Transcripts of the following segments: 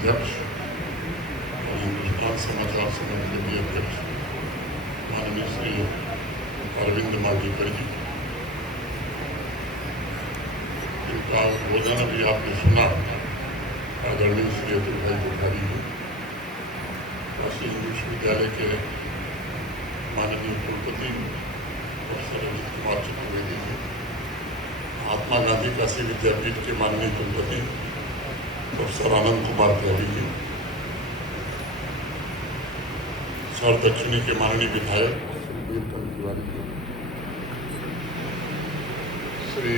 अध्यक्ष और हिंदुस्तान समाचार संघ के भी अध्यक्ष माननीय श्री अरविंद मालवीकर जी, इनका उद्बोधन अभी आपने सुना। आदरणीय श्री अतुल भाई बुखारी जी, काशी हिंदू विश्वविद्यालय के माननीय कुलपति प्रोफेसर अजीत कुमार चतुर्वेदी जी, महात्मा गांधी काशी विद्यापीठ के माननीय कुलपति प्रोफेसर आनंद कुमार तिवारी जी, शहर दक्षिणी के माननीय विधायक श्री वीरचंद तिवारी जी, श्री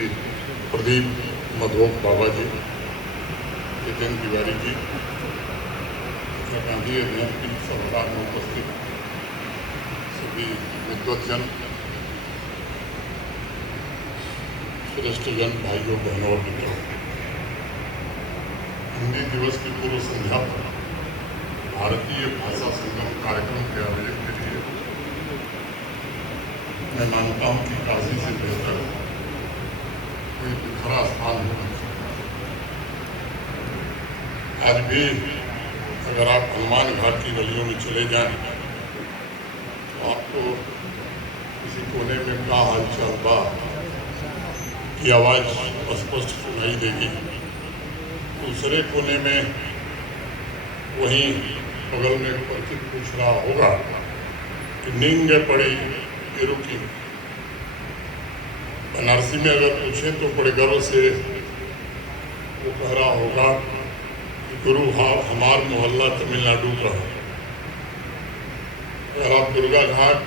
प्रदीप मधोक बाबा जी, जितेंद्र तिवारी जी, गांधी अध्ययन की सभा में उपस्थित सभी विद्वतजन, श्रेष्ठजन, भाइयों बहनों और मित्रों, हिंदी दिवस की पूर्व संध्या पर भारतीय भाषा संगम कार्यक्रम के आयोजन के लिए मैं मानता हूं कि काशी से बेहतर कोई दूसरा स्थान हो। आज भी अगर आप हनुमान घाट की गलियों में चले जाएं तो आपको किसी कोने में का हालचाल बा की आवाज़ स्पष्ट सुनाई देगी। दूसरे कोने में वहीं बगल में परिचित पूछ रहा होगा कि नींद पड़ी ये रुकी। बनारसी में अगर पूछे तो बड़े गर्व से वो कह रहा होगा कि गुरु हमार मोहल्ला तमिलनाडु का है। अगर आप दुर्गा घाट,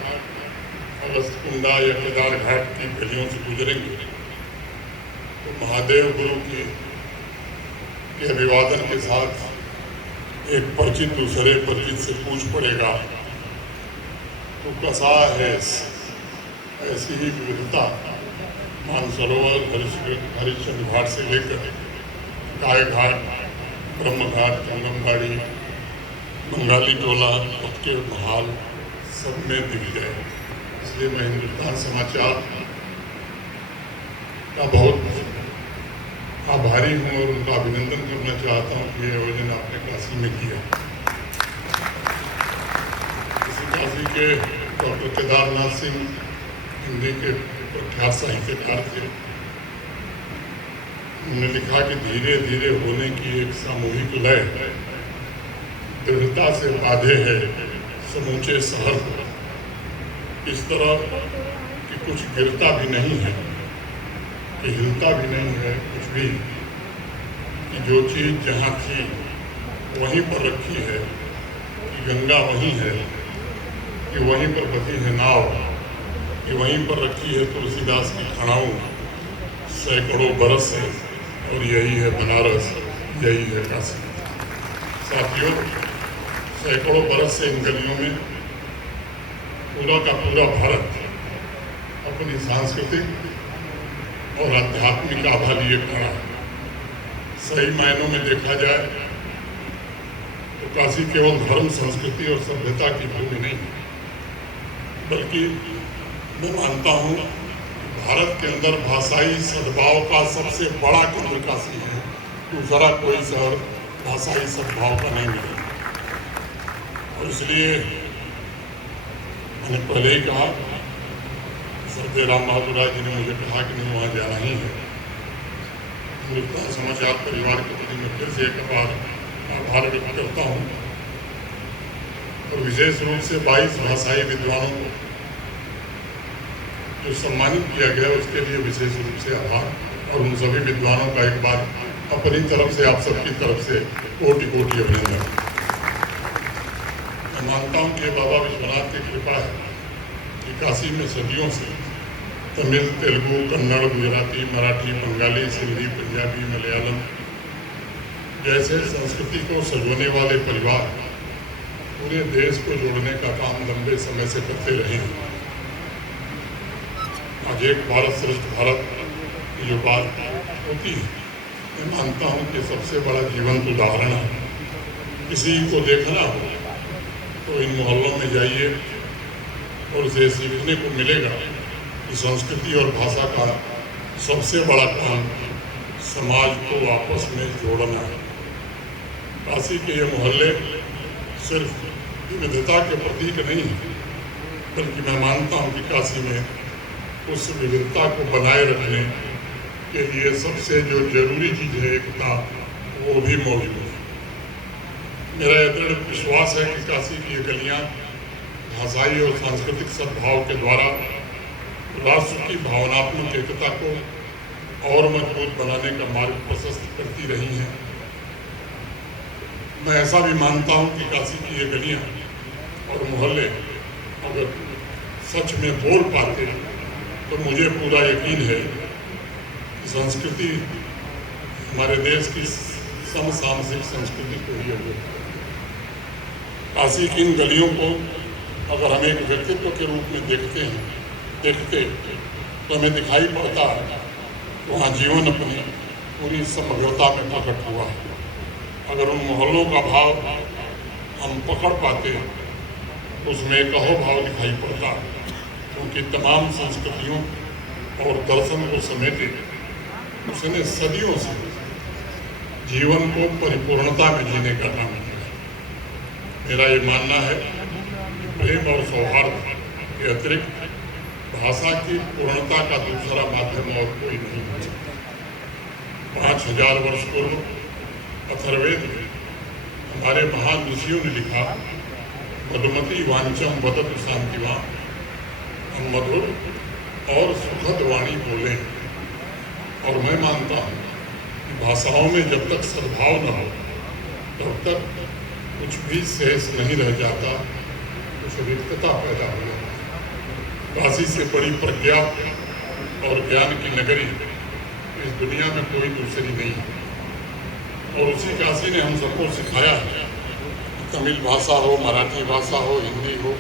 अगस्तकुंडा या केदार घाट की गलियों से गुजरेंगे तो महादेव गुरु की के अभिवादन के साथ एक परिचित दूसरे परिचित से पूछ पड़ेगा तो कैसा है। ऐसी ही विविधता मानसरोवर, हरिश्चंद्र घाट से लेकर गाय घाट, ब्रह्म घाट, जंगमबाड़ी, बंगाली टोला, पक्के महाल सब में दिख जाए। इसलिए मैं हिंदुस्तान समाचार का बहुत आभारी हूँ और उनका अभिनंदन करना चाहता हूँ कि ये आयोजन आपने काशी में किया। इसी काशी के डॉक्टर केदारनाथ सिंह हिंदी के प्रख्यात साहित्यकार थे। उन्होंने लिखा कि धीरे धीरे होने की एक सामूहिक लय दृढ़ता से बांधे है समूचे शहर को। इस तरह कि कुछ गिरता भी नहीं है, कि हिलता भी नहीं है कुछ भी, कि जो चीज़ जहाँ थी वहीं पर रखी है, कि गंगा वहीं है, कि वहीं पर बसी है नाव, कि वहीं पर रखी है तुलसीदास की खड़ाऊ सैकड़ों बरस से, और यही है बनारस, यही है काशी। साथियों, सैकड़ों बरस से इन गलियों में पूरा का पूरा भारत अपनी सांस्कृतिक और आध्यात्मिक आभा लिए खड़ा है। सही मायनों में देखा जाए तो काशी केवल धर्म, संस्कृति और सभ्यता की भूमि नहीं, बल्कि मैं मानता हूँ भारत के अंदर भाषाई सद्भाव का सबसे बड़ा केंद्र काशी है। दूसरा कोई शहर भाषाई सद्भाव का नहीं मिलेगा। और इसलिए मैंने पहले ही कहा, सरदेव राम बहादुर राय जी ने मुझे कहा कि नहीं वहाँ जाना ही है। हिंदुस्तान समाचार परिवार के प्रति मैं फिर से एक बार आभार व्यक्त करता हूँ और विशेष रूप से 22 भाषाई विद्वानों को जो सम्मानित किया गया उसके लिए विशेष रूप से आभार। और उन सभी विद्वानों का एक बार अपनी तरफ से, आप सबकी तरफ से कोटि कोटि अभिनंदन। मैं मानता हूँ कि बाबा विश्वनाथ की कृपा है कि काशी में सदियों से तमिल, तेलुगु, कन्नड़, गुजराती, मराठी, बंगाली, सिंधी, पंजाबी, मलयालम जैसे संस्कृति को सजोने वाले परिवार पूरे देश को जोड़ने का काम लंबे समय से करते रहे हैं। आज एक भारत श्रेष्ठ भारत की जो बात होती है, मैं मानता हूँ कि सबसे बड़ा जीवंत उदाहरण है। किसी को देखना हो तो इन मोहल्लों में जाइए और उसे सीखने को मिलेगा कि संस्कृति और भाषा का सबसे बड़ा काम समाज को आपस में जोड़ना है। काशी के ये मोहल्ले सिर्फ विविधता के प्रतीक नहीं है, बल्कि मैं मानता हूँ कि काशी में उस विविधता को बनाए रखने के लिए सबसे जो जरूरी चीज़ है एकता, वो भी मौजूद है। मेरा यह दृढ़ विश्वास है कि काशी की ये गलियाँ भाषाई और सांस्कृतिक सद्भाव के द्वारा राष्ट्र की भावनात्मक एकता को और मजबूत बनाने का मार्ग प्रशस्त करती रही हैं। मैं ऐसा भी मानता हूं कि काशी की ये गलियां और मोहल्ले अगर सच में बोल पाते तो मुझे पूरा यकीन है कि संस्कृति हमारे देश की समसामयिक संस्कृति को ही अवगत है। काशी की इन गलियों को अगर हम एक व्यक्तित्व के रूप में देखते तो हमें दिखाई पड़ता है वहाँ जीवन अपनी पूरी समग्रता में प्रकट हुआ है। अगर उन मोहल्लों का भाव हम पकड़ पाते उसमें एक अहोभाव दिखाई पड़ता, क्योंकि तमाम संस्कृतियों और दर्शन को समेटे उसने सदियों से जीवन को परिपूर्णता में जीने का काम किया। मेरा ये मानना है कि प्रेम और सौहार्द के अतिरिक्त भाषा की पूर्णता का दूसरा माध्यम और कोई नहीं हो सकता। 5000 वर्ष पूर्व अथर्ववेद में हमारे महान ऋषियों ने लिखा, मधुमती वांचम वदत शांतिवान, हम मधुर और सुखद वाणी बोले। और मैं मानता हूँ कि भाषाओं में जब तक सद्भाव न हो तब तक कुछ भी शेष नहीं रह जाता, कुछ रिक्तता पैदा हो जाती। काशी से बड़ी प्रज्ञा और ज्ञान की नगरी इस दुनिया में कोई दूसरी नहीं है। और उसी काशी ने हम सबको सिखाया है, तमिल भाषा हो, मराठी भाषा हो, हिंदी हो,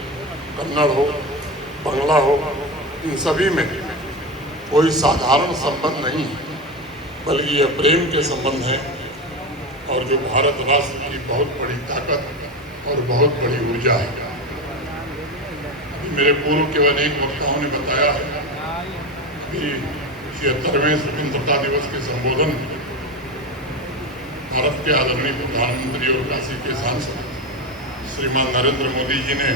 कन्नड़ हो, बांग्ला हो, इन सभी में कोई साधारण संबंध नहीं है, बल्कि यह प्रेम के संबंध हैं। और जो भारत राष्ट्र की बहुत बड़ी ताकत और बहुत बड़ी ऊर्जा है। मेरे पूर्व के अनेक वक्ताओं ने बताया है कि 76वें स्वतंत्रता दिवस के संबोधन में भारत के आदरणीय प्रधानमंत्री और काशी के सांसद श्रीमान नरेंद्र मोदी जी ने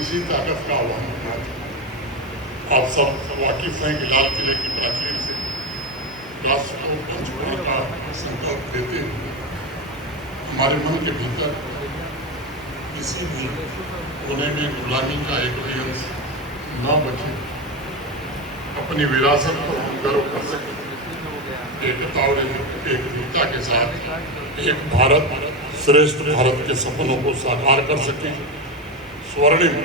इसी ताकत का आह्वान किया था। आप सब वाकिफ हैं कि लाल किले की प्राचीर से राष्ट्र को पंचकोण का संकल्प देते हुए हमारे मन के भीतर किसी भी कोने में गुलामी का एक भी अंश न बचे, अपनी विरासत पर हम गर्व कर सकें, एकता और एकजुटता के साथ एक भारत श्रेष्ठ भारत के सपनों को साकार कर सकें, स्वर्णिम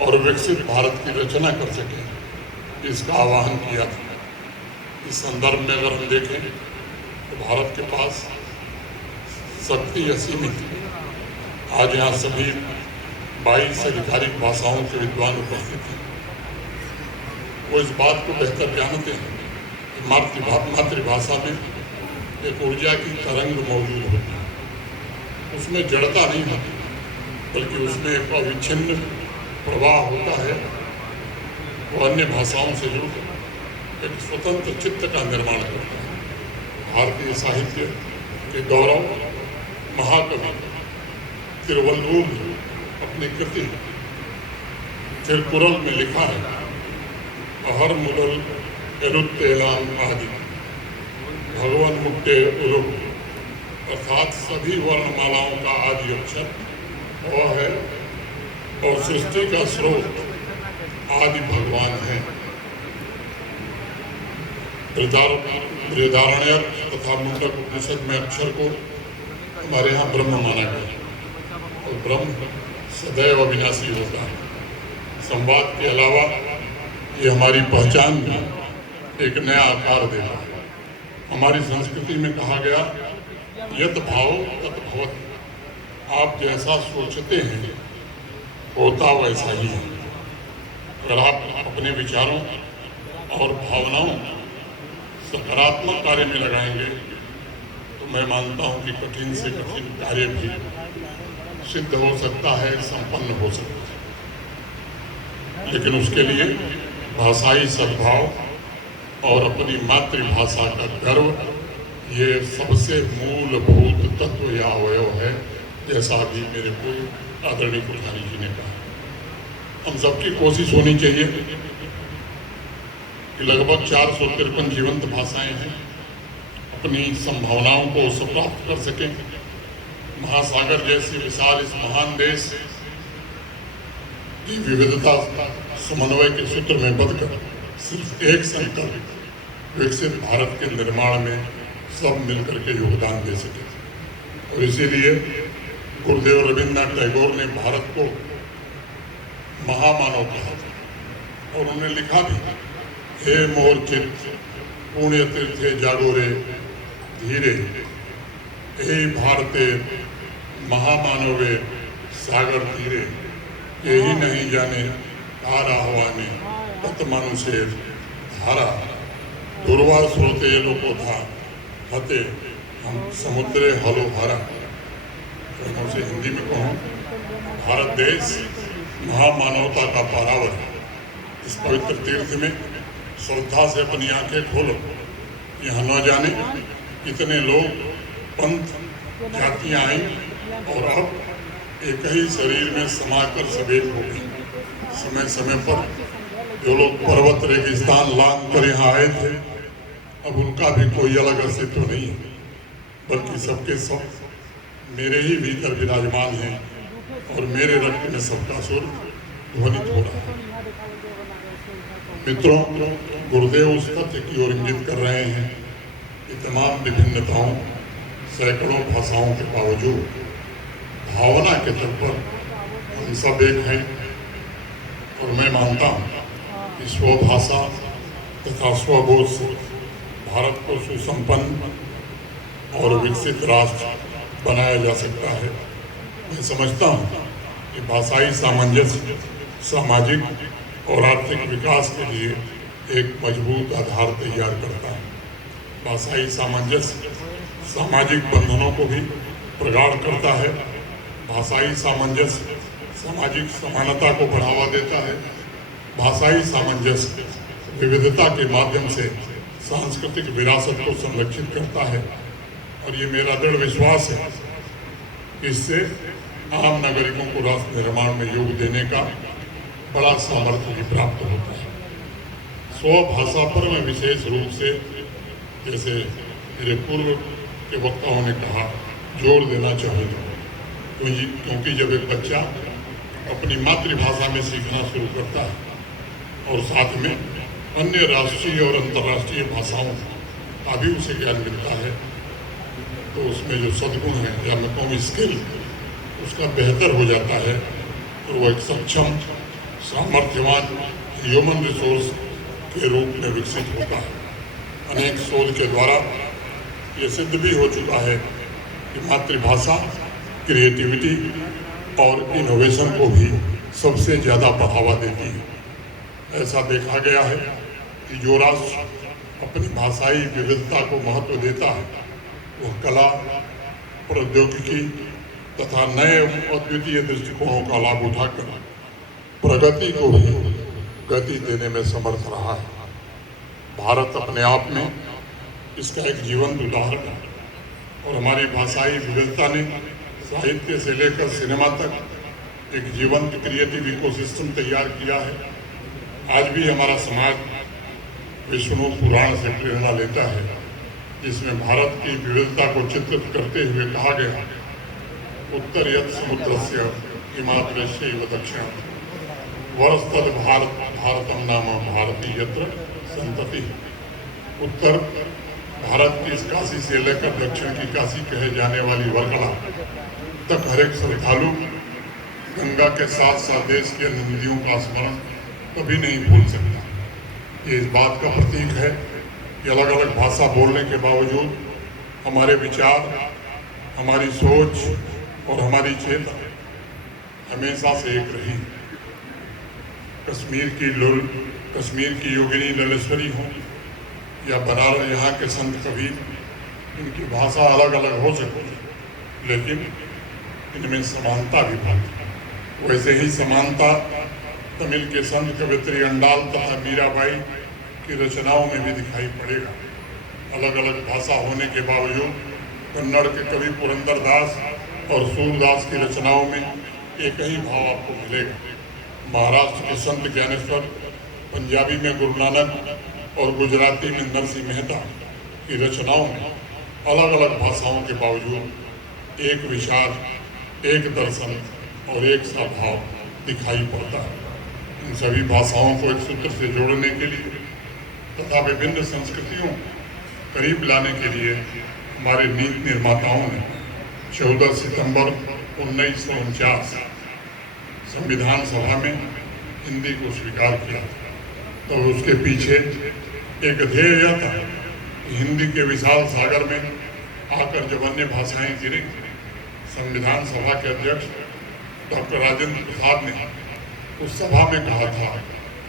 और विकसित भारत की रचना कर सकें, इसका आह्वान किया था। इस संदर्भ में अगर हम देखें तो भारत के पास शक्ति असीमित है। आज यहाँ सभी 22 आधिकारिक भाषाओं के विद्वान उपस्थित हैं। वो इस बात को बेहतर जानते हैं कि मातृभाषा में एक ऊर्जा की तरंग मौजूद होती है। उसमें जड़ता नहीं होती, बल्कि उसमें एक अविच्छिन्न प्रवाह होता है। वो अन्य भाषाओं से जुड़कर एक स्वतंत्र चित्त का निर्माण करता है। भारतीय साहित्य के गौरव महाकवि तिरुवल्लुवर ने अपनी कृति तिरुकुरल में लिखा है, अहर मुदल एरुत्तेलाम आदि भगवान मुक्ते उरुग, अर्थात सभी वर्णमालाओं का आदि अक्षर वह है और सृष्टि का स्रोत आदि भगवान है। बृहदारण्यक तथा मुंडक उपनिषद में अक्षर को हमारे यहाँ ब्रह्म माना गया और ब्रह्म सदैव अविनाशी होता है। संवाद के अलावा ये हमारी पहचान में एक नया आकार देता है। हमारी संस्कृति में कहा गया, यत भाव तत भवति, आप जैसा सोचते हैं होता वैसा ही है। अगर आप अपने विचारों और भावनाओं सकारात्मक कार्य में लगाएंगे तो मैं मानता हूं कि कठिन से कठिन कार्य भी सिद्ध हो सकता है, संपन्न हो सकता है। लेकिन उसके लिए भाषाई सद्भाव और अपनी मातृभाषा का गर्व ये सबसे मूलभूत तत्व या अवयव है, जैसा भी मेरे पूर्व आदरणीय कुलधारी जी ने कहा। हम सबकी कोशिश होनी चाहिए कि लगभग 453 जीवंत भाषाएं हैं, अपनी संभावनाओं को प्राप्त कर सकें। महासागर जैसी विशाल इस महान देश की विविधता समन्वय के सूत्र में बंधकर सिर्फ एक संकल्प विकसित भारत के निर्माण में सब मिलकर के योगदान दे सके। और इसीलिए गुरुदेव रविन्द्रनाथ टैगोर ने भारत को महामानव कहा और उन्होंने लिखा भी, हे मोर चित्त पुण्य तीर्थे जागोरे धीरे, हे भारते महामानवे सागर तीरे, यही नहीं जाने तारा हवाने तत् मनुष्य धारा, दुर्वा स्रोते लोको था हते हम समुद्रे हलो हरा। तो उसे हिंदी में कहूँ, भारत देश महामानवता का पारावर है। इस पवित्र तीर्थ में श्रद्धा से अपनी आंखें खोलो। यहाँ न जाने कितने लोग पंथ जातियां आई और अब एक ही शरीर में समाकर सवेद हो गई। समय समय पर जो लोग पर्वत रेगिस्तान लांग कर यहाँ आए थे, अब उनका भी कोई अलग अस्तित्व नहीं है, बल्कि सबके सब मेरे ही भीतर विराजमान हैं और मेरे रक्त में सबका सुर ध्वनित हो रहा है। मित्रों, गुरुदेव उस तथ्य की ओर इंगित कर रहे हैं कि तमाम विभिन्नताओं, सैकड़ों भाषाओं के बावजूद भावना के तौर पर हम सब एक हैं। और मैं मानता हूँ कि स्वभाषा तथा स्वबोध से भारत को सुसंपन्न और विकसित राष्ट्र बनाया जा सकता है। मैं समझता हूँ कि भाषाई सामंजस्य सामाजिक और आर्थिक विकास के लिए एक मजबूत आधार तैयार करता है। भाषाई सामंजस्य सामाजिक बंधनों को भी प्रगाढ़ करता है। भाषाई सामंजस्य सामाजिक समानता को बढ़ावा देता है। भाषाई सामंजस्य विविधता के माध्यम से सांस्कृतिक विरासत को संरक्षित करता है। और ये मेरा दृढ़ विश्वास है कि इससे आम नागरिकों को राष्ट्र निर्माण में योग देने का बड़ा सामर्थ्य भी प्राप्त होता है। स्वभाषा पर मैं विशेष रूप से, जैसे मेरे पूर्व के वक्ताओं ने कहा, जोर देना चाहूँगा, क्योंकि जब एक बच्चा अपनी मातृभाषा में सीखना शुरू करता है और साथ में अन्य राष्ट्रीय और अंतर्राष्ट्रीय भाषाओं का भी उसे ज्ञान मिलता है, तो उसमें जो सद्गुण है या मैं कहूँ स्किल, उसका बेहतर हो जाता है। तो वो एक सक्षम, सामर्थ्यवान ह्यूमन रिसोर्स के रूप में विकसित होता है। अनेक शोध के द्वारा ये सिद्ध भी हो चुका है कि मातृभाषा क्रिएटिविटी और इनोवेशन को भी सबसे ज़्यादा बढ़ावा देती है। ऐसा देखा गया है कि जो राष्ट्र अपनी भाषाई विविधता को महत्व देता है, वह कला, प्रौद्योगिकी तथा नए अद्वितीय दृष्टिकोणों का लाभ उठाकर प्रगति को भी गति देने में समर्थ रहा है। भारत अपने आप में इसका एक जीवंत उदाहरण है और हमारी भाषाई विविधता ने साहित्य से लेकर सिनेमा तक एक जीवंत क्रिएटिव इकोसिस्टम तैयार किया है। आज भी हमारा समाज विष्णु पुराण से प्रेरणा लेता है, जिसमें भारत की विविधता को चित्रित करते हुए कहा गया, उत्तर यत् समुद्रस्य हिमाद्रश्यैव दक्षिण वरस्तद भारतम नाम भारती यत्र संतति। उत्तर भारत की इस काशी से लेकर दक्षिण की काशी कहे जाने वाली वरकला तक हर एक श्रद्धालु गंगा के साथ साथ देश की अन्य नदियों का स्मरण कभी नहीं भूल सकता। ये इस बात का प्रतीक है कि अलग अलग भाषा बोलने के बावजूद हमारे विचार, हमारी सोच और हमारी चेतना हमेशा से एक रही। कश्मीर की योगिनी ललेश्वरी हो या बनारस यहाँ के संत कबीर, इनकी भाषा अलग अलग हो सकती है, लेकिन इनमें समानता भी पाती। वैसे ही समानता तमिल के संत कवित्री अंडाल तथा मीराबाई की रचनाओं में भी दिखाई पड़ेगा। अलग अलग भाषा होने के बावजूद कन्नड़ के कवि पुरंदरदास और सूरदास की रचनाओं में एक ही भाव आपको मिलेगा। महाराष्ट्र के संत ज्ञानेश्वर, पंजाबी में गुरु नानक और गुजराती में नरसिंह मेहता की रचनाओं में अलग अलग भाषाओं के बावजूद एक विचार, एक दर्शन और एक सा भाव दिखाई पड़ता है। इन सभी भाषाओं को एक सूत्र से जोड़ने के लिए तथा विभिन्न संस्कृतियों करीब लाने के लिए हमारे नीति निर्माताओं ने 14 सितंबर 1949 संविधान सभा में हिंदी को स्वीकार किया। तो उसके पीछे एक ध्येय यह था कि हिंदी के विशाल सागर में आकर जब अन्य भाषाएं गिरेंगी, संविधान सभा के अध्यक्ष डॉक्टर राजेंद्र प्रसाद ने उस सभा में कहा था,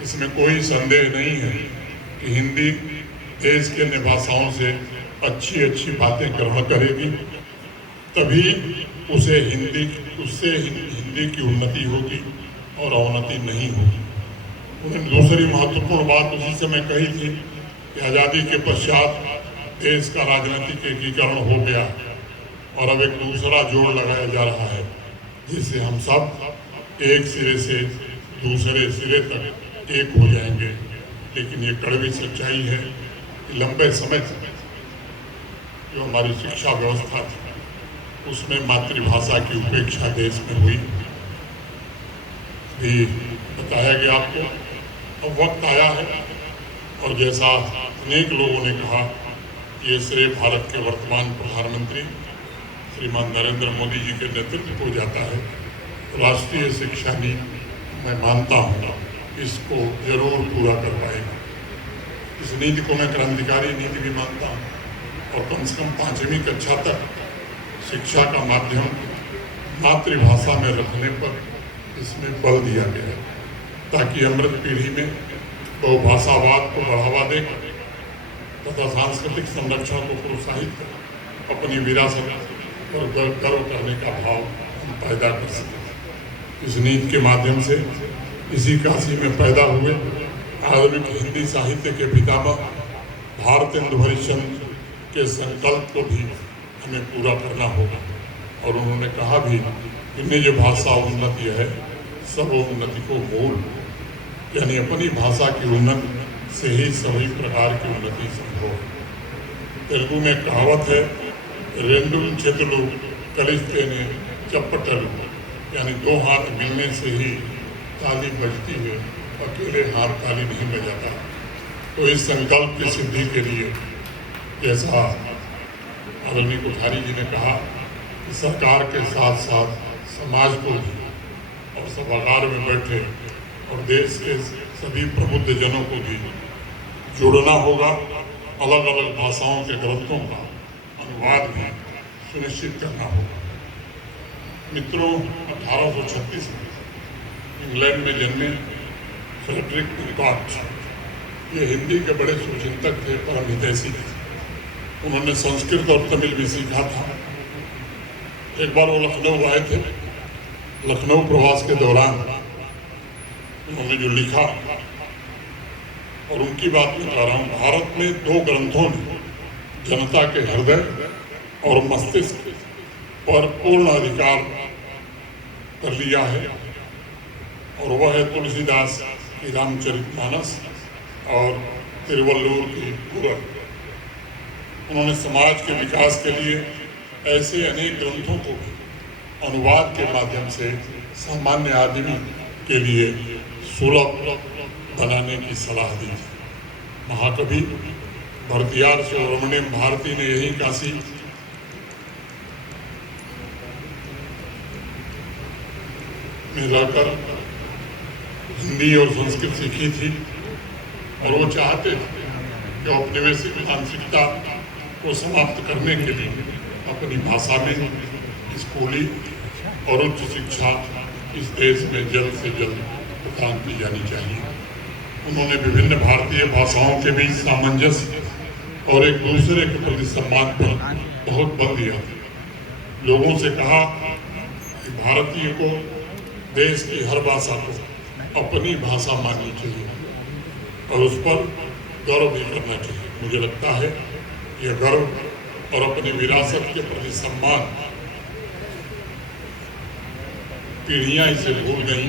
इसमें कोई संदेह नहीं है कि हिंदी देश के अन्य भाषाओं से अच्छी अच्छी बातें ग्रहण करेगी, तभी उससे हिंदी की उन्नति होगी और अवनति नहीं होगी। उन्होंने दूसरी महत्वपूर्ण बात उसी समय कही थी कि आज़ादी के पश्चात देश का राजनीतिक एकीकरण हो गया और अब एक दूसरा जोड़ लगाया जा रहा है, जिससे हम सब एक सिरे से दूसरे सिरे तक एक हो जाएंगे। लेकिन ये कड़वी सच्चाई है कि लंबे समय से जो हमारी शिक्षा व्यवस्था थी उसमें मातृभाषा की उपेक्षा देश में हुई। भी बताया गया आपको, अब वक्त आया है और जैसा अनेक लोगों ने कहा, ये श्रेय भारत के वर्तमान प्रधानमंत्री श्रीमान नरेंद्र मोदी जी के नेतृत्व को जाता है। राष्ट्रीय शिक्षा नीति मैं मानता हूँ इसको जरूर पूरा कर पाएगा। इस नीति को मैं क्रांतिकारी नीति भी मानता हूँ और कम से कम 5वीं कक्षा तक शिक्षा का माध्यम मातृभाषा में रखने पर इसमें बल दिया गया है, ताकि अमृत पीढ़ी में बहुभाषावाद को बढ़ावा दे तथा सांस्कृतिक संरक्षण को प्रोत्साहित कर अपनी विरासत और गर्व करने का भाव हम पैदा कर सकें। इस नीति के माध्यम से इसी काशी में पैदा हुए आधुनिक हिंदी साहित्य के पितामह भारतेंदु हरिश्चंद्र के संकल्प को भी हमें पूरा करना होगा। और उन्होंने कहा भी कि निज भाषा उन्नति है, सब उन्नति को मूल, यानी अपनी भाषा की उन्नति से ही सभी प्रकार की उन्नति संभव है। तेलुगु में कहावत है, रेंडुल चेतुलु कलिस्तेने चप्पटलु, यानी 2 हाथ मिलने से ही ताली बजती है, अकेले हाथ ताली नहीं बजाता। तो इस संकल्प की सिद्धि के लिए जैसा आदरणीय कोठारी जी ने कहा कि सरकार के साथ साथ समाज को भी और सभागार में बैठे और देश के सभी प्रबुद्ध जनों को भी जोड़ना होगा। अलग अलग भाषाओं के ग्रंथों का अनुवाद भी सुनिश्चित करना होगा। मित्रों, 1836 में इंग्लैंड में जन्मे फ्रेडरिक मैकॉट ये हिंदी के बड़े शुभचिंतक थे, परम हितैषी थे। उन्होंने संस्कृत और तमिल भी सीखा था। एक बार वो लखनऊ आए थे। लखनऊ प्रवास के दौरान उन्होंने जो लिखा और उनकी बात मैं कह रहा हूँ, भारत में 2 ग्रंथों ने जनता के हृदय और मस्तिष्क पर पूर्ण अधिकार कर लिया है, और वह है तुलसीदास की रामचरितमानस और तिरुवल्लुवर की पूरन। उन्होंने समाज के विकास के लिए ऐसे अनेक ग्रंथों को अनुवाद के माध्यम से सामान्य आदमी के लिए सुलभ बनाने की सलाह दी। महाकवि भरतियार सुब्रमण्यम भारती ने यही काशी में रहकर हिंदी और संस्कृत सीखी थी, और वो चाहते थे कि औपनिवेशिक मानसिकता को समाप्त करने के लिए अपनी भाषा में स्कूली और उच्च शिक्षा इस देश में जल्द से जल्द प्रदान की जानी चाहिए। उन्होंने विभिन्न भारतीय भाषाओं के बीच सामंजस्य और एक दूसरे के प्रति सम्मान पर बहुत बल दिया। लोगों से कहा कि भारतीय को देश की हर भाषा को अपनी भाषा माननी चाहिए और उस पर गौरव भी करना चाहिए। मुझे लगता है ये गर्व और अपनी विरासत के प्रति सम्मान पीढ़ियां इसे भूल गई।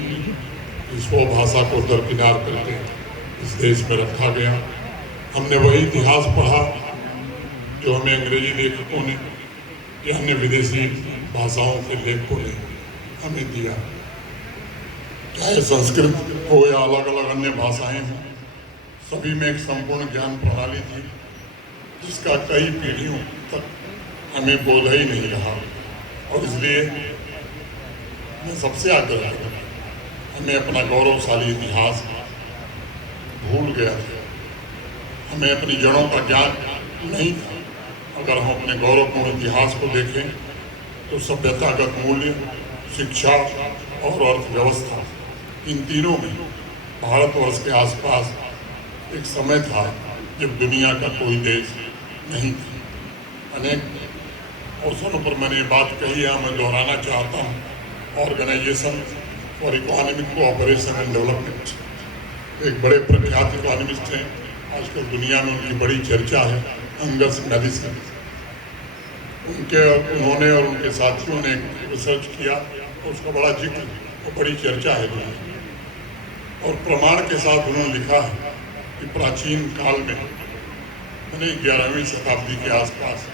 इस भाषा को दरकिनार करके इस देश में रखा गया। हमने वही इतिहास पढ़ा जो हमें अंग्रेजी लेखकों ने या अन्य विदेशी भाषाओं के लेखकों ने हमें दिया, चाहे संस्कृत हो या अलग अलग अन्य भाषाएं हों, सभी में एक संपूर्ण ज्ञान प्रणाली थी जिसका कई पीढ़ियों तक हमें बोध ही नहीं रहा। और इसलिए मैं सबसे आग्रह करूँ, हमें अपना गौरवशाली इतिहास भूल गया था, हमें अपनी जड़ों का ज्ञान नहीं था। अगर हम अपने गौरवपूर्ण इतिहास को देखें तो सभ्यतागत मूल्य, शिक्षा और अर्थव्यवस्था, इन तीनों में भारतवर्ष के आसपास एक समय था जब दुनिया का कोई देश नहीं था। अनेक अवसरों पर मैंने ये बात कही है, मैं दोहराना चाहता हूँ। Organisation for economic cooperation and development, एक बड़े प्रख्यात इकोनॉमिस्ट हैं, आजकल दुनिया में उनकी बड़ी चर्चा है, अंगस मैडिसन। उन्होंने और उनके साथियों ने रिसर्च किया और उसका बड़ा जिक्र और बड़ी चर्चा है दुनिया। और प्रमाण के साथ उन्होंने लिखा है कि प्राचीन काल में, यानी 11वीं शताब्दी के आसपास,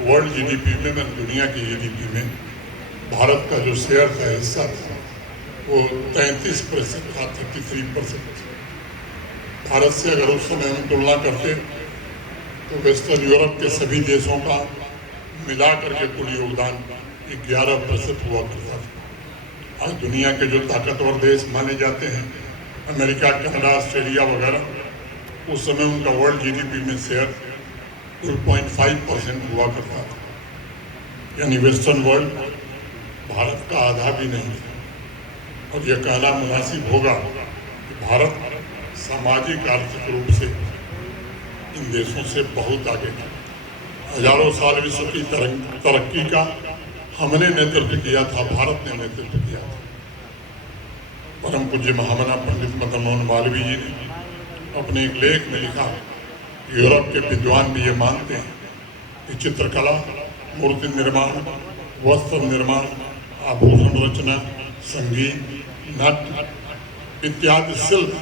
वर्ल्ड जीडीपी में, दुनिया की जीडीपी में भारत का जो शेयर था, हिस्सा था, वो 33% था, 33%। भारत से अगर उस समय हम तुलना करते तो वेस्टर्न यूरोप के सभी देशों का मिला करके कुल योगदान 11% हुआ करता था। आज दुनिया के जो ताकतवर देश माने जाते हैं, अमेरिका, कनाडा, ऑस्ट्रेलिया वगैरह, उस समय उनका वर्ल्ड जीडीपी में शेयर 2.5% हुआ करता था। यानी वेस्टर्न वर्ल्ड भारत का आधा भी नहीं था। और यह कहना मुनासिब होगा कि भारत सामाजिक आर्थिक रूप से इन देशों से बहुत आगे था। हजारों साल विश्व की तरक्की का हमने नेतृत्व किया था, भारत ने नेतृत्व किया था। परम पूज्य महामना पंडित मदन मोहन मालवीय जी ने अपने एक लेख में लिखा, यूरोप के विद्वान भी ये मानते हैं कि चित्रकला, मूर्ति निर्माण, वस्त्र निर्माण, आभूषण रचना, संगीत, नाट्य इत्यादि शिल्प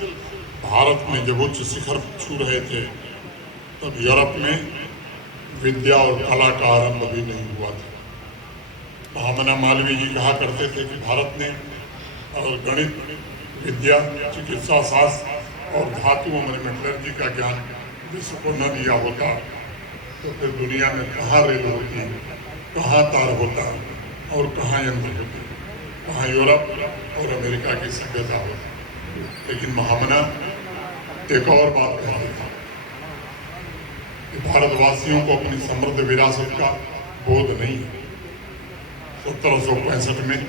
भारत में जब उच्च शिखर छू रहे थे, तब यूरोप में विद्या और कला का आरंभ भी नहीं हुआ था। महामना मालवीय जी कहा करते थे कि भारत ने और गणित, विद्या, चिकित्सा शास्त्र और धातुओं में मेटलर्जी का ज्ञान विश्व को न दिया होता तो फिर दुनिया में कहाँ रेल होती, कहाँ तार होता और कहाँ यंत्र होते, कहाँ यूरोप और अमेरिका की सभ्यता होती। लेकिन महामना एक और बात कहते था कि भारतवासियों को अपनी समृद्ध विरासत का बोध नहीं है। 1765 में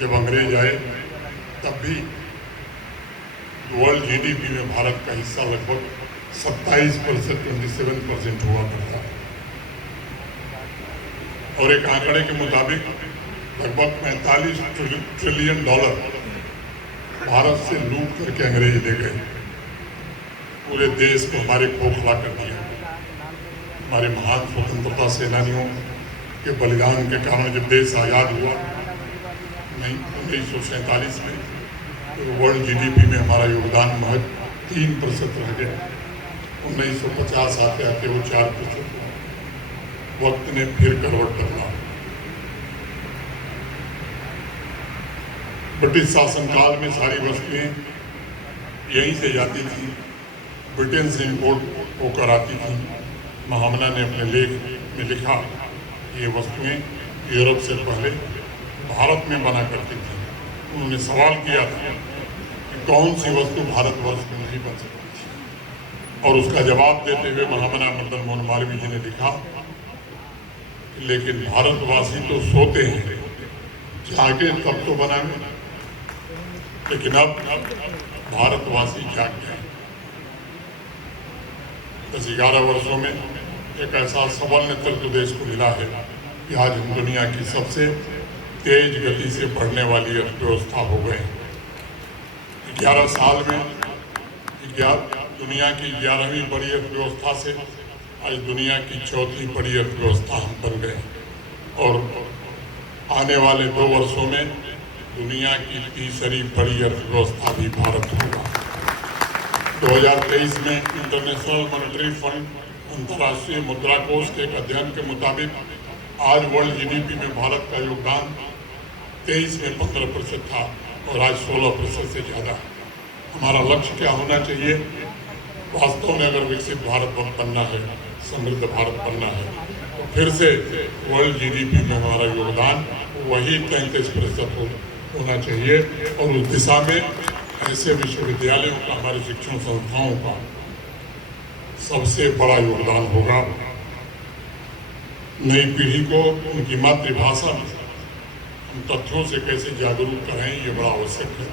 जब अंग्रेज आए, तब भी वर्ल्ड जीडीपी में भारत का हिस्सा लगभग 27%, 27% हुआ करता है। और एक आंकड़े के मुताबिक लगभग 45 ट्रिलियन डॉलर भारत से लूट करके अंग्रेज ले गए। पूरे देश को हमारे खोखला कर दिया। हमारे महान स्वतंत्रता सेनानियों के बलिदान के कारण जब देश आज़ाद हुआ 1947 में, तो वर्ल्ड जीडीपी में हमारा योगदान महज 3% रह गया। 1950 आते आते वो 4% हुआ। वक्त ने फिर करवट बदला। ब्रिटिश शासनकाल में सारी वस्तुएं यहीं से जाती थी, ब्रिटेन से इम्पोर्ट होकर आती थी। महामना ने अपने लेख में लिखा, ये वस्तुएं यूरोप से पहले भारत में बना करती थी। उन्होंने सवाल किया था कि कौन सी वस्तु भारतवर्ष में नहीं बन सकती थी, और उसका जवाब देते हुए महामना मदन मोहन मालवीय जी ने लिखा, लेकिन भारतवासी तो सोते हैं, जागे तब तो बनाए। लेकिन अब भारतवासी जाग गए। 10-11 वर्षों में एक ऐसा सबल नेतृत्व देश को मिला है कि आज हम दुनिया की सबसे तेज गति से बढ़ने वाली अर्थव्यवस्था हो गए। 11 साल में दुनिया की 11वीं बड़ी अर्थव्यवस्था से आज दुनिया की चौथी बड़ी अर्थव्यवस्था हम बन गए और आने वाले 2 वर्षों में दुनिया की तीसरी बड़ी अर्थव्यवस्था भी भारत होगा। 2023 में इंटरनेशनल मॉनेटरी फंड अंतर्राष्ट्रीय मुद्रा कोष के एक अध्ययन के मुताबिक आज वर्ल्ड जीडीपी में भारत का योगदान 23 में 15% था और आज 16% से ज़्यादा। हमारा लक्ष्य क्या होना चाहिए? वास्तव में अगर विकसित भारत बनना है, समृद्ध भारत बनना है, तो फिर से वर्ल्ड जीडीपी में हमारा योगदान वही 33% होना चाहिए और उस दिशा में ऐसे विश्वविद्यालयों का, हमारे शिक्षण संस्थाओं का सबसे बड़ा योगदान होगा। नई पीढ़ी को उनकी मातृभाषा में हम तथ्यों से कैसे जागरूक करें, ये बड़ा आवश्यक है।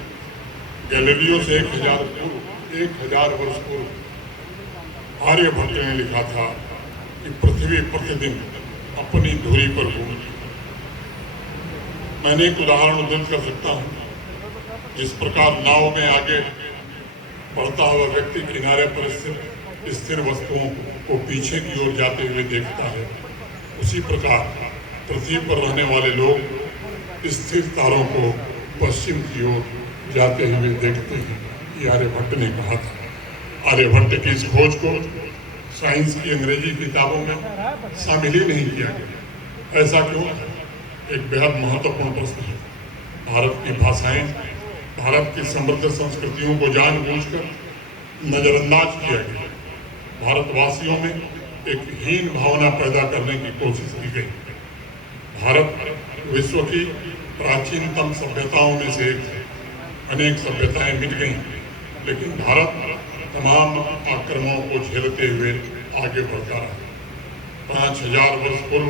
गैलीलियो से 1000 वर्ष पूर्व आर्यभट्ट ने लिखा था कि पृथ्वी प्रतिदिन अपनी धुरी पर घूमती। मैंने एक उदाहरण उद्धृत कर सकता हूँ। जिस प्रकार नाव में आगे बढ़ता हुआ व्यक्ति किनारे पर स्थिर वस्तुओं को पीछे की ओर जाते हुए देखता है, उसी प्रकार पृथ्वी पर रहने वाले लोग स्थिर तारों को पश्चिम की ओर जाते हुए देखते हैं। ये आर्यभट्ट ने कहा था। आर्यभट्ट की इस खोज को साइंस की अंग्रेजी किताबों में शामिल ही नहीं किया गया। ऐसा क्यों? एक बेहद महत्वपूर्ण प्रश्न है। भारत की भाषाएं, भारत की समृद्ध संस्कृतियों को जानबूझकर नजरअंदाज किया गया। भारतवासियों में एक हीन भावना पैदा करने की कोशिश की गई। भारत विश्व की प्राचीनतम सभ्यताओं में से एक है। अनेक सभ्यताएं मिट गई, लेकिन भारत तमाम आक्रमणों को झेलते हुए आगे बढ़ता रहा। 5000 वर्ष पूर्व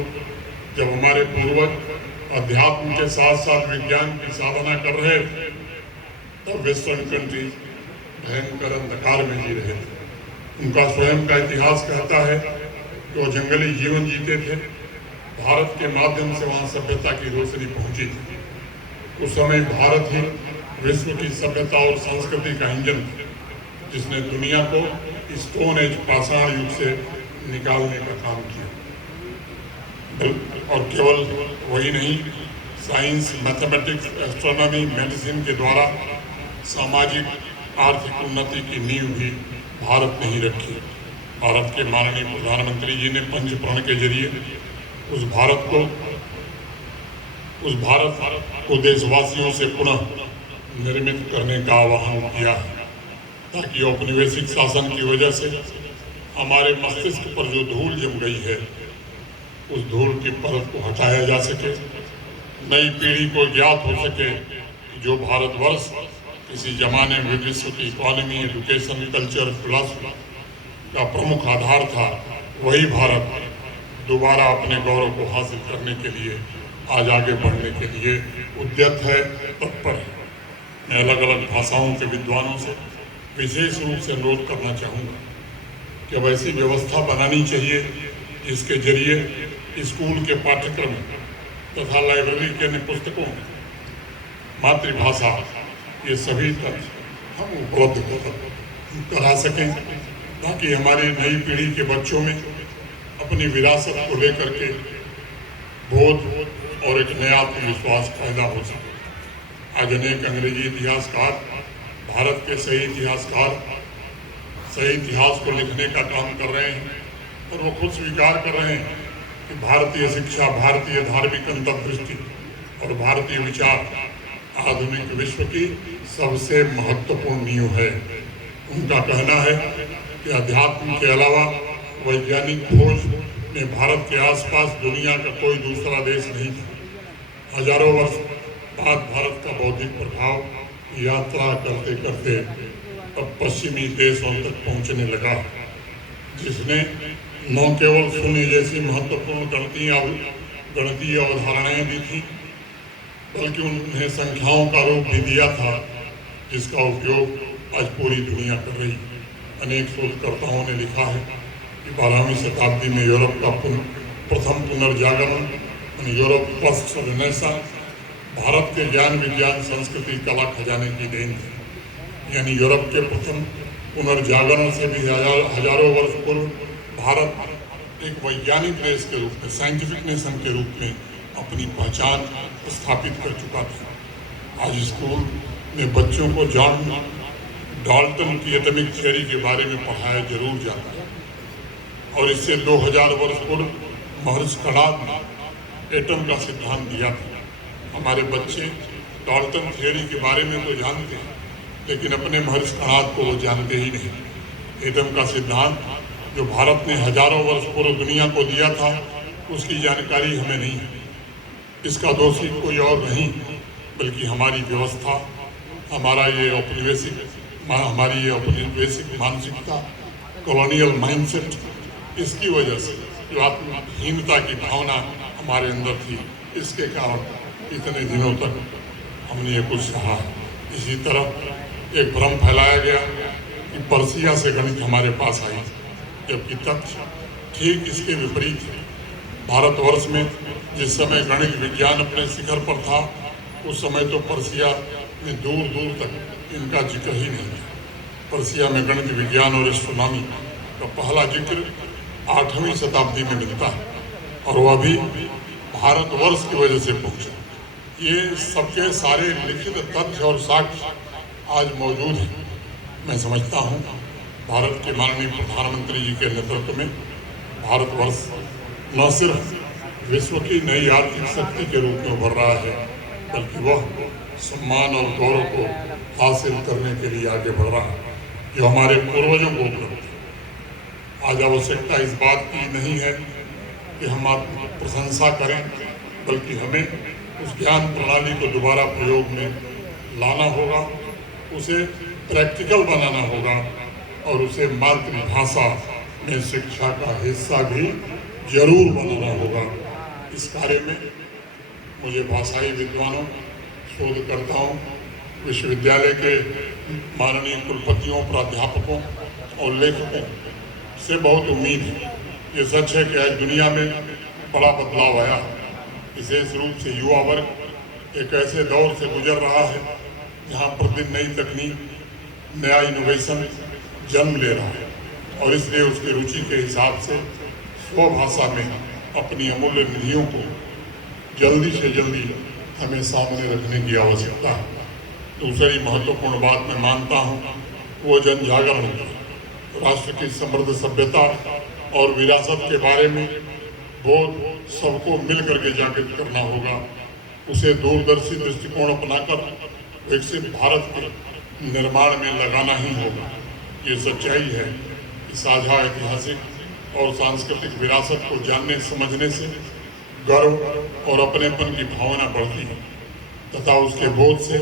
जब हमारे पूर्वज अध्यात्म के साथ साथ विज्ञान की साधना कर रहे थे, तब वेस्टर्न कंट्रीज भयंकर अंधकार में जी रहे थे। उनका स्वयं का इतिहास कहता है कि वो जंगली जीवन जीते थे। भारत के माध्यम से वहाँ सभ्यता की रोशनी पहुंची थी। उस समय भारत ही विश्व की सभ्यता और संस्कृति का इंजन था, जिसने दुनिया को स्टोन एज पाषाण युग से निकालने का काम किया। और केवल वही नहीं, साइंस, मैथमेटिक्स, एस्ट्रोनॉमी, मेडिसिन के द्वारा सामाजिक आर्थिक उन्नति की नींव भी भारत ने ही रखी। भारत के माननीय प्रधानमंत्री जी ने पंचप्रण के जरिए उस भारत को देशवासियों से पुनः निर्मित करने का आह्वान किया है, ताकि औपनिवेशिक शासन की वजह से हमारे मस्तिष्क पर जो धूल जम गई है, उस धूल की परत को हटाया जा सके। नई पीढ़ी को ज्ञात हो सके कि जो भारतवर्ष किसी जमाने में विश्व की इकोनॉमी, एजुकेशन, कल्चर, फिलॉसफी का प्रमुख आधार था, वही भारत दोबारा अपने गौरव को हासिल करने के लिए, आज आगे बढ़ने के लिए उद्यत है, तत्पर है। मैं अलग अलग भाषाओं के विद्वानों से विशेष रूप से अनुरोध करना चाहूँगा कि अब ऐसी व्यवस्था बनानी चाहिए जिसके जरिए स्कूल के पाठ्यक्रम तथा लाइब्रेरी के अन्य पुस्तकों में मातृभाषा, ये सभी तथ्य हम उपलब्ध करा सकें, ताकि हमारी नई पीढ़ी के बच्चों में अपनी विरासत को लेकर के बोध और एक नया आत्मविश्वास पैदा हो सके। आज अनेक अंग्रेजी इतिहासकार भारत के सही इतिहास को लिखने का काम कर रहे हैं, और वो खुद स्वीकार कर रहे हैं कि भारतीय शिक्षा, भारतीय धार्मिक अंतर्दृष्टि और भारतीय विचार आधुनिक विश्व की सबसे महत्वपूर्ण नींव है। उनका कहना है कि अध्यात्म के अलावा वैज्ञानिक खोज में भारत के आसपास दुनिया का कोई दूसरा देश नहीं था। हजारों वर्ष बाद भारत का बौद्धिक प्रभाव यात्रा करते करते अब पश्चिमी देशों तक पहुंचने लगा, जिसने न केवल शून्य जैसी महत्वपूर्ण गणितीय अवधारणाएं दी थी, बल्कि उन्हें संख्याओं का रूप भी दिया था, जिसका उपयोग आज पूरी दुनिया कर रही है। अनेक शोधकर्ताओं ने लिखा है कि 12वीं शताब्दी में यूरोप का प्रथम पुनर्जागरण, यूरोप फर्स्ट रेनेसांस, भारत के ज्ञान, विज्ञान, संस्कृति, कला खजाने की देन थी। यानी यूरोप के प्रथम पुनर्जागरण से भी हजारों वर्ष पूर्व भारत एक वैज्ञानिक देश के रूप में, साइंटिफिक नेशन के रूप में अपनी पहचान स्थापित कर चुका था। आज स्कूल में बच्चों को जॉन डाल्टन की एटॉमिक थ्योरी के बारे में पढ़ाया जरूर जाता है, और इससे 2000 वर्ष पूर्व महर्षि कणाद ने एटम का सिद्धांत दिया था। हमारे बच्चे डाल्टन थ्योरी के बारे में तो जानते हैं, लेकिन अपने महर्षि कणाद को वो जानते ही नहीं। एटम का सिद्धांत जो भारत ने हजारों वर्ष पूर्व दुनिया को दिया था, उसकी जानकारी हमें नहीं है। इसका दोषी कोई और नहीं बल्कि हमारी व्यवस्था, हमारी ये औपनिवेशिक मानसिकता, कॉलोनियल माइंडसेट, इसकी वजह से जो आत्महीनता की भावना हमारे अंदर थी, इसके कारण इतने दिनों तक हमने ये कुछ सहा। इसी तरह एक भ्रम फैलाया गया कि पर्सिया से गणित हमारे पास आई, जबकि तथ्य ठीक इसके विपरीत है। भारतवर्ष में जिस समय गणित विज्ञान अपने शिखर पर था, उस समय तो पर्सिया में दूर दूर तक इनका जिक्र ही नहीं था। पर्सिया में गणित विज्ञान और एस्ट्रोनॉमी का पहला जिक्र 8वीं शताब्दी में मिलता है, और वह भी भारतवर्ष की वजह से पहुंचा। ये सबके सारे लिखित तथ्य और साक्ष्य आज मौजूद हैं। मैं समझता हूँ भारत के माननीय प्रधानमंत्री जी के नेतृत्व में भारतवर्ष न सिर्फ विश्व की नई आर्थिक शक्ति के रूप में उभर रहा है, बल्कि वह सम्मान और गौरव को हासिल करने के लिए आगे बढ़ रहा है जो हमारे पूर्वजों को उपलब्ध है। आज आवश्यकता इस बात की नहीं है कि हम आत्म प्रशंसा करें, बल्कि हमें उस ज्ञान प्रणाली को दोबारा प्रयोग में लाना होगा, उसे प्रैक्टिकल बनाना होगा, और उसे मातृभाषा में शिक्षा का हिस्सा भी जरूर बनाना होगा। इस कार्य में मुझे भाषाई विद्वानों, शोधकर्ताओं, विश्वविद्यालय के माननीय कुलपतियों, प्राध्यापकों और लेखकों से बहुत उम्मीद है। ये सच है कि आज दुनिया में बड़ा बदलाव आया है। विशेष रूप से युवा वर्ग एक ऐसे दौर से गुजर रहा है जहाँ प्रतिदिन नई तकनीक, नया इनोवेशन जन्म ले रहा है, और इसलिए उसकी रुचि के हिसाब से स्वभाषा में अपनी अमूल्य निधियों को जल्दी से जल्दी हमें सामने रखने की आवश्यकता है। दूसरी महत्वपूर्ण बात मैं मानता हूँ वो जन जागरण है। राष्ट्र की समृद्ध सभ्यता और विरासत के बारे में बोध सबको मिल करके जागृत करना होगा। उसे दूरदर्शी दृष्टिकोण अपनाकर विकसित भारत के निर्माण में लगाना ही होगा। ये सच्चाई है कि साझा ऐतिहासिक और सांस्कृतिक विरासत को जानने समझने से गर्व और अपनेपन की भावना बढ़ती है, तथा उसके बोध से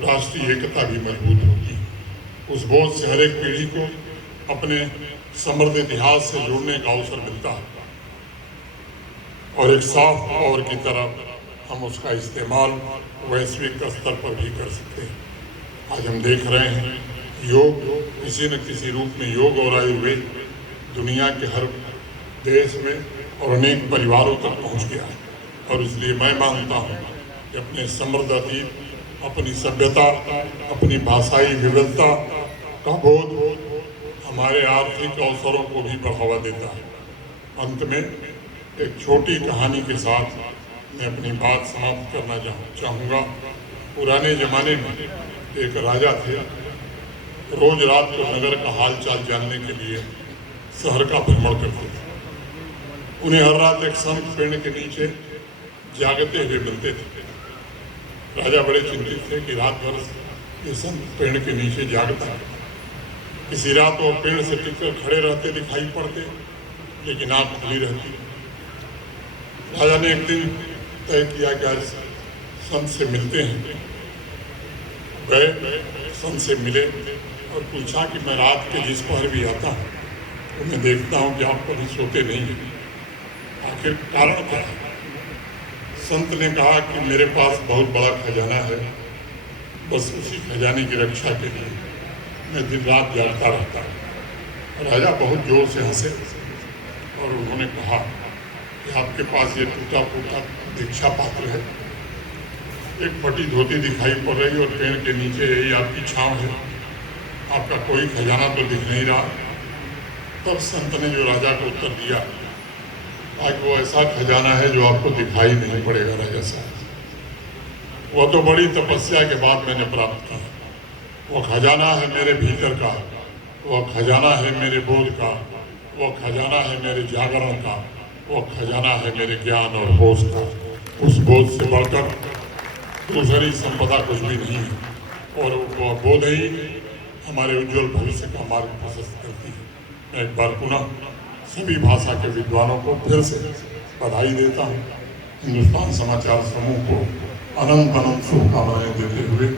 राष्ट्रीय एकता भी मजबूत होती है। उस बोध से हर एक पीढ़ी को अपने समृद्ध इतिहास से जुड़ने का अवसर मिलता है, और एक साफ पावर की तरह हम उसका इस्तेमाल वैश्विक स्तर पर भी कर सकते हैं। आज हम देख रहे हैं योग किसी न किसी रूप में, योग और आयुर्वेद दुनिया के हर देश में और अनेक परिवारों तक पहुंच गया है, और इसलिए मैं मानता हूं कि अपने समृद्ध अतीत, अपनी सभ्यता, अपनी भाषाई विविधता का बोध हमारे आर्थिक अवसरों को भी बढ़ावा देता है। अंत में एक छोटी कहानी के साथ मैं अपनी बात समाप्त करना चाहूँगा। पुराने जमाने में एक राजा थे। रोज रात को नगर का हालचाल जानने के लिए शहर का भ्रमण करते थे। उन्हें हर रात एक संत पेड़ के नीचे जागते हुए मिलते थे। राजा बड़े चिंतित थे कि रात भर ये संत पेड़ के नीचे जागता है। किसी रात वो पेड़ से टिककर खड़े रहते दिखाई पड़ते, लेकिन आंख खुली रहती। राजा ने एक दिन तय किया कि आज संत से मिलते हैं। गए, संत से मिले और पूछा कि मैं रात के जिस पहर भी आता हूँ तो मैं देखता हूँ कि आप कभी सोते नहीं हैं, आखिर कारण क्या है? संत ने कहा कि मेरे पास बहुत बड़ा खजाना है, बस उसी खजाने की रक्षा के लिए मैं दिन रात जागता रहता हूँ। राजा बहुत जोर से हंसे और उन्होंने कहा कि आपके पास ये टूटा फूटा दीक्षा पात्र है, एक फटी धोती दिखाई पड़ रही और पेड़ के नीचे यही आपकी छांव है, आपका कोई खजाना तो दिख नहीं रहा। तब संत ने जो राजा को उत्तर दिया आज वो ऐसा खजाना है जो आपको दिखाई नहीं पड़ेगा राजा साहब। वो तो बड़ी तपस्या के बाद मैंने प्राप्त किया। वो खजाना है मेरे भीतर का, वो खजाना है मेरे बोध का, वो खजाना है मेरे जागरण का, वो खजाना है मेरे ज्ञान और होश का। उस बोध से बढ़कर दूसरी संपदा कुछ भी नहीं है और वो बोध ही हमारे उज्जवल भविष्य का मार्ग प्रशस्त करती है। मैं एक बार पुनः सभी भाषा के विद्वानों को फिर से बधाई देता हूँ। हिंदुस्तान समाचार समूह को अनंत अनंत शुभकामनाएं देते हुए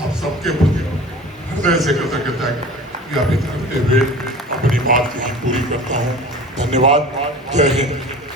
आप सबके प्रति हृदय से कृतज्ञता ज्ञापित करते हुए अपनी बात यहीं पूरी करता हूँ। धन्यवाद। जय हिंद।